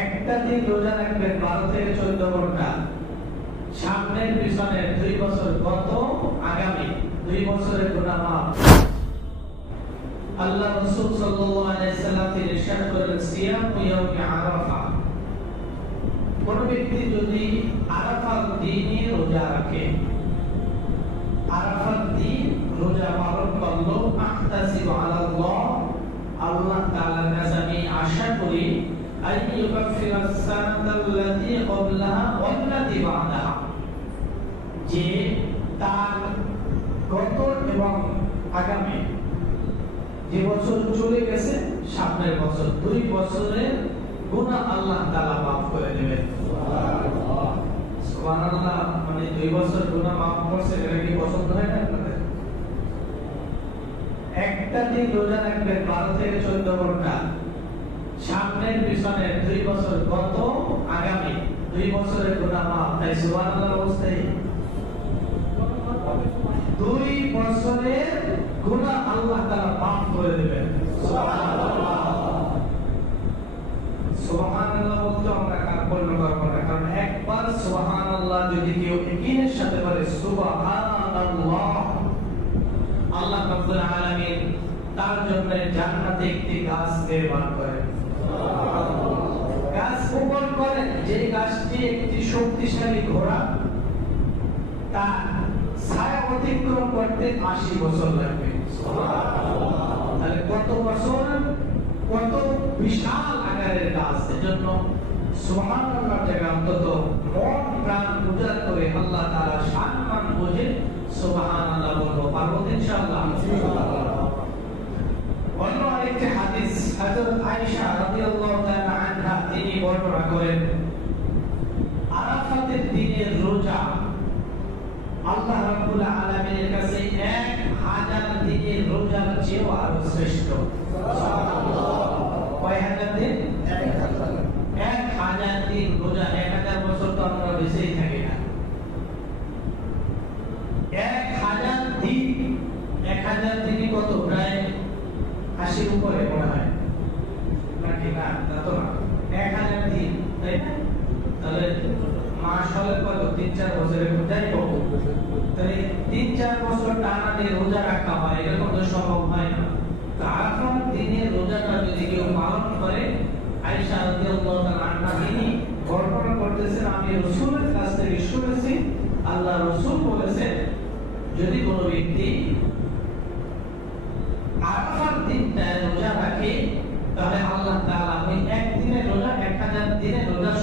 একটা দিন রোজা রাখবেন 12 থেকে 14 ঘন্টা, সামনের পিছনের 2 বছর গত আগামী 2 বছরের গুনাহ মাফ। আল্লাহ রাসূল সাল্লাল্লাহু আলাইহি সাল্লাম তিনি ইরশাদ করেন, সিয়াম ইয়াউমি আরাফা, কোন ব্যক্তি যদি আরাফার দিনে রোজা রাখে, আরাফার দিন রোজা পালন করলো, আহতাসিবু আলাল্লাহ, আল্লাহ তাআলার কাছে আমি আশা করি আইয়ুকাফিরাস সানাতাল্লাতী ক্বাবলাহা ওয়াল্লাতী বা'দাহা, যে তার গত এবং আগামী যে বছর চলে গেছে সামনের বছর 2 বছরের গুনাহ আল্লাহ তাআলা মাফ করে দিবেন। সুবহানাল্লাহ, সুবহানাল্লাহ। মানে 2 বছর গুনাহ মাফ করছে, এটা কি পছন্দ হয় না আপনাদের? একটা দিন রোজা রাখবেন 12 থেকে 14 ঘন্টা, সামনের পিছনের 2 বছর গত আগামী 2 বছরের গুনাহ মাফ। তাই সুবহানাল্লাহ অবস্থায় 2 বছরের গুনাহ আল্লাহ তাআলা মাফ করে দিবেন। সুবহানাল্লাহ, সুবহানাল্লাহ বলতে আমরা কার্পণ্য করব না, কারণ একবার সুবহানাল্লাহ যদি কেউ ইয়াকিনের সাথে বলে সুবহানাল্লাহ, আল্লাহ রাব্বুল আলামিন তার জন্য জান্নাতে একটি গাছ নির্মাণ করেন, গাছ রোপণ করেন, যে গাছটি একটি শক্তিশালী ঘোড়া, তার ছায়া অতিক্রম করতে 80 বছর লাগবে। তাহলে কত বছর, কত বিশাল আকারের গাছ। এজন্য সুবহানাল্লাহ থেকে অন্তত মন প্রাণ উজাড় করে আল্লাহ তাআলা সম্মান বুঝে সুবহানাল্লাহ বলবো, পারবো ইনশাআল্লাহ। অন্য আরেকটি হাদিস হযরত আয়েশা রাদিয়াল্লাহু তাআলা আনহা তিনি বর্ণনা করেন, আরাফাতের দিনের রোজা আল্লাহ রাব্বুল আলামিনের কাছে 1000 দিনের রোজার চেয়েও আরো শ্রেষ্ঠ। সুবহানাল্লাহ, কয় হাজার দিন? 1000 দিন রোজা। 1000 বছর তো আমরা বেঁচেই থাকি না। 1000 দিন, 1000 দিনই কত? প্রায় 80 উপরে মনে হয় নাকি? না, তা তো না। 1000 দিন, তাই না? তাহলে মাস হলে কত? 3-4 বছরের যাই হোক, তাহলে 3-4 বছর টানা দিয়ে রোজা রাখা হয়, এরকম তো সম্ভব হয় না। আরাফার দিনের রোজাটা যদি কেউ পালন করে, আয়েশা রাদিয়াল্লাহু তাআলা আনহা তিনি বর্ণনা করতেছেন, আমি রাসূলের কাছ থেকে শুনেছি আল্লাহ রাসূল বলেছেন, যদি কোনো ব্যক্তি আরাফার দিনটা রোজা রাখে, তাহলে আল্লাহ তাআলা ওই একদিনের রোজা 1000 দিনের রোজার